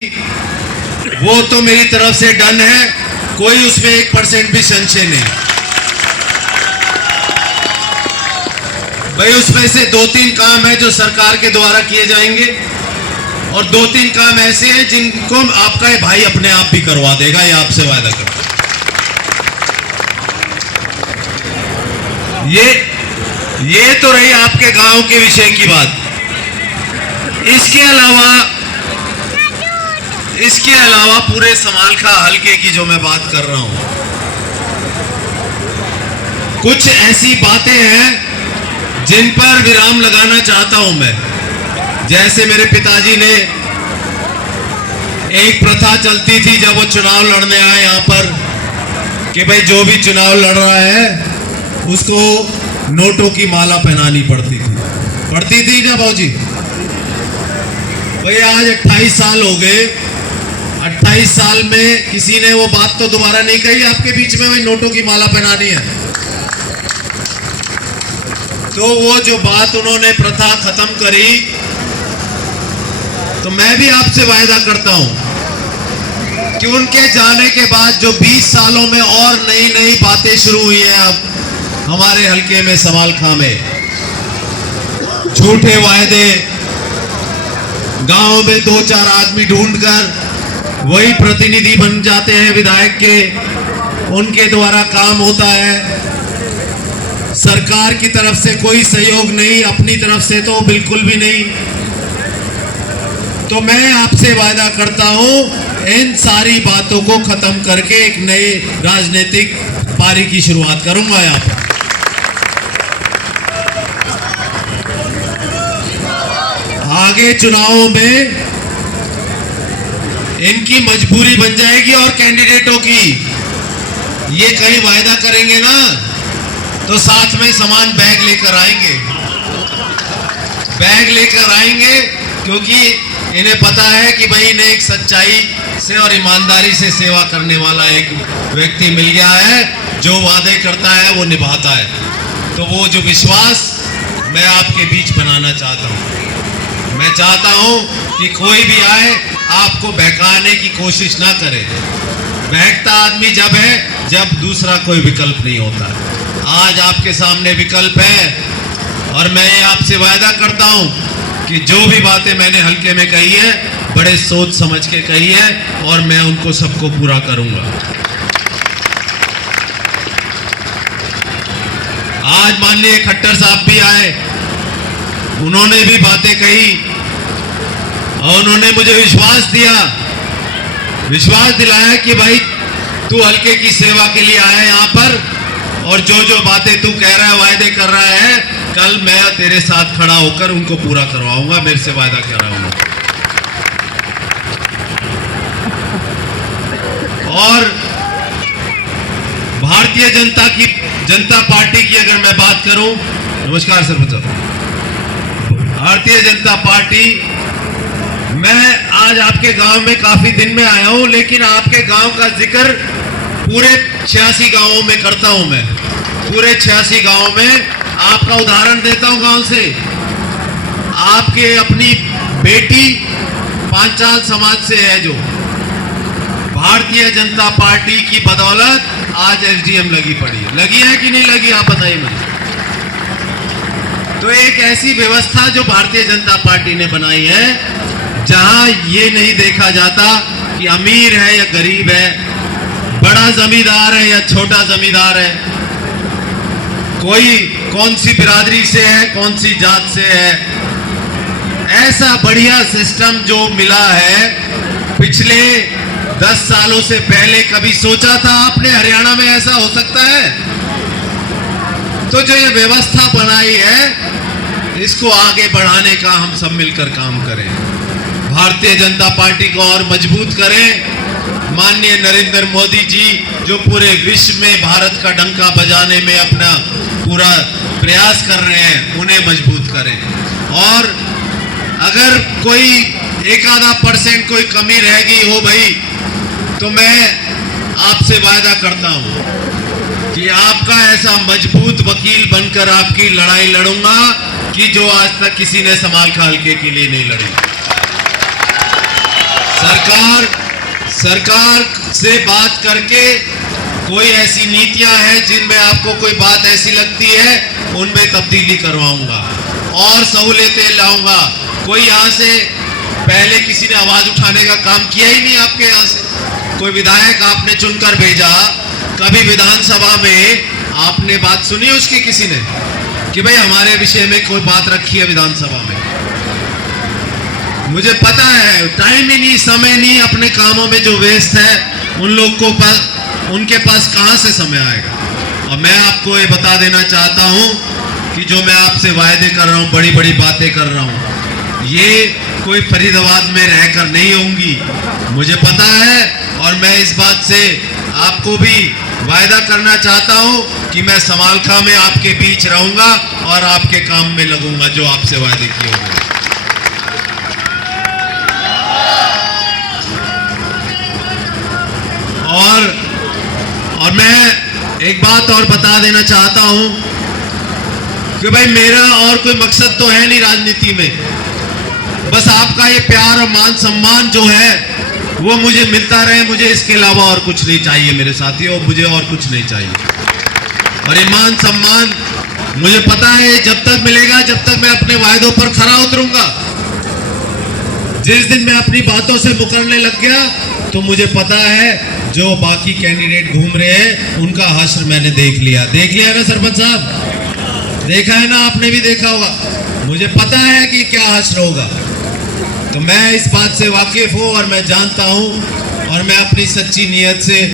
वो तो मेरी तरफ से डन है, कोई उसमें 1% भी संशय नहीं। भाई उसमें से 2-3 काम है जो सरकार के द्वारा किए जाएंगे और 2-3 काम ऐसे हैं जिनको आपका ये भाई अपने आप भी करवा देगा, ये आपसे वायदा करता हूं। ये तो रही आपके गांव के विषय की बात। इसके अलावा पूरे समालखा हलके की जो मैं बात कर रहा हूं, कुछ ऐसी बातें हैं जिन पर विराम लगाना चाहता हूं मैं। जैसे मेरे पिताजी ने एक प्रथा चलती थी जब वो चुनाव लड़ने आए यहां पर कि भाई जो भी चुनाव लड़ रहा है उसको नोटों की माला पहनानी पड़ती थी ना भाजी। भाई आज 28 साल हो गए, 28 साल में किसी ने वो बात तो दोबारा नहीं कही आपके बीच में भाई नोटों की माला पहनानी है। तो वो जो बात उन्होंने प्रथा खत्म करी, तो मैं भी आपसे वायदा करता हूं कि उनके जाने के बाद जो 20 सालों में और नई बातें शुरू हुई हैं अब हमारे हलके में, समालखा में, झूठे वायदे, गांव में 2-4 आदमी ढूंढकर वही प्रतिनिधि बन जाते हैं विधायक के, उनके द्वारा काम होता है। सरकार की तरफ से कोई सहयोग नहीं, अपनी तरफ से तो बिल्कुल भी नहीं। तो मैं आपसे वायदा करता हूं इन सारी बातों को खत्म करके एक नए राजनीतिक पारी की शुरुआत करूंगा यहां पर। आगे चुनावों में इनकी मजबूरी बन जाएगी और कैंडिडेटों की, ये कहीं वायदा करेंगे ना तो साथ में सामान बैग लेकर आएंगे, क्योंकि इन्हें पता है कि भाई इन्हें एक सच्चाई से और ईमानदारी से सेवा करने वाला एक व्यक्ति मिल गया है जो वादे करता है वो निभाता है। तो वो जो विश्वास मैं आपके बीच बनाना चाहता हूं। मैं चाहता हूं कि कोई भी आए आपको बहकाने की कोशिश ना करे। बहकता आदमी जब है जब दूसरा कोई विकल्प नहीं होता। आज आपके सामने विकल्प है और मैं ये आपसे वायदा करता हूं कि जो भी बातें मैंने हल्के में कही है बड़े सोच समझ के कही है और मैं उनको सबको पूरा करूंगा। आज माननीय खट्टर साहब भी आए, उन्होंने भी बातें कही और उन्होंने मुझे विश्वास दिलाया कि भाई तू हल्के की सेवा के लिए आया यहां पर और जो बातें तू कह रहा है, वायदे कर रहा है, कल मैं तेरे साथ खड़ा होकर उनको पूरा करवाऊंगा, मेरे से वायदा कर रहा हूं। और भारतीय जनता पार्टी की अगर मैं बात करूं, नमस्कार सर भारतीय जनता पार्टी, मैं आज आपके गांव में काफी दिन में आया हूं, लेकिन आपके गांव का जिक्र पूरे 86 गांवों में करता हूं मैं। पूरे 86 गांवों में आपका उदाहरण देता हूं गांव से। आपके अपनी बेटी पांचाल समाज से है जो भारतीय जनता पार्टी की बदौलत आज एसडीएम लगी है कि नहीं लगी, आप बताइए मुझे। तो एक ऐसी व्यवस्था जो भारतीय जनता पार्टी ने बनाई है जहां ये नहीं देखा जाता कि अमीर है या गरीब है, बड़ा जमींदार है या छोटा जमींदार है, कोई कौन सी बिरादरी से है, कौन सी जात से है। ऐसा बढ़िया सिस्टम जो मिला है पिछले 10 सालों से पहले कभी सोचा था आपने हरियाणा में ऐसा हो सकता है? तो जो ये व्यवस्था बनाई है इसको आगे बढ़ाने का हम सब मिलकर काम करें, भारतीय जनता पार्टी को और मजबूत करें। माननीय नरेंद्र मोदी जी जो पूरे विश्व में भारत का डंका बजाने में अपना पूरा प्रयास कर रहे हैं, उन्हें मजबूत करें। और अगर कोई 1-आधा% कोई कमी रह गई हो भाई, तो मैं आपसे वायदा करता हूं कि आपका ऐसा मजबूत वकील बनकर आपकी लड़ाई लड़ूंगा कि जो आज तक किसी ने समालखा हल्के के लिए नहीं लड़ी। सरकार से बात करके कोई ऐसी नीतियां हैं जिनमें आपको कोई बात ऐसी लगती है उनमें तब्दीली करवाऊंगा और सहूलियतें लाऊंगा। कोई यहाँ से पहले किसी ने आवाज उठाने का काम किया ही नहीं आपके यहाँ से। कोई विधायक आपने चुनकर भेजा, कभी विधानसभा में आपने बात सुनी उसकी किसी ने कि भाई हमारे विषय में कोई बात रखी है विधानसभा में? मुझे पता है टाइम ही नहीं, समय नहीं, अपने कामों में जो व्यस्त है उन लोग को उनके पास कहां से समय आएगा। और मैं आपको ये बता देना चाहता हूं कि जो मैं आपसे वायदे कर रहा हूं, बड़ी बड़ी बातें कर रहा हूं, ये कोई फरीदाबाद में रहकर नहीं होंगी, मुझे पता है। और मैं इस बात से आपको भी वायदा करना चाहता हूं कि मैं समालखा में आपके बीच रहूंगा और आपके काम में लगूंगा जो आपसे वायदे किए होंगे। और मैं एक बात और बता देना चाहता हूं कि भाई मेरा और कोई मकसद तो है नहीं राजनीति में, बस आपका ये प्यार और मान सम्मान जो है वो मुझे मिलता रहे, मुझे इसके अलावा और कुछ नहीं चाहिए मेरे साथियों, मुझे और कुछ नहीं चाहिए। और ये मान सम्मान मुझे पता है जब तक मिलेगा जब तक मैं अपने वायदों पर खरा उतरूंगा। जिस दिन मैं अपनी बातों से मुकरने लग गया तो मुझे पता है जो बाकी कैंडिडेट घूम रहे हैं उनका हश्र मैंने देख लिया ना सरपंच साहब, देखा है ना, आपने भी देखा होगा। मुझे पता है कि क्या हश्र होगा, तो मैं इस बात से वाकिफ हूं और मैं जानता हूं और मैं अपनी सच्ची नीयत से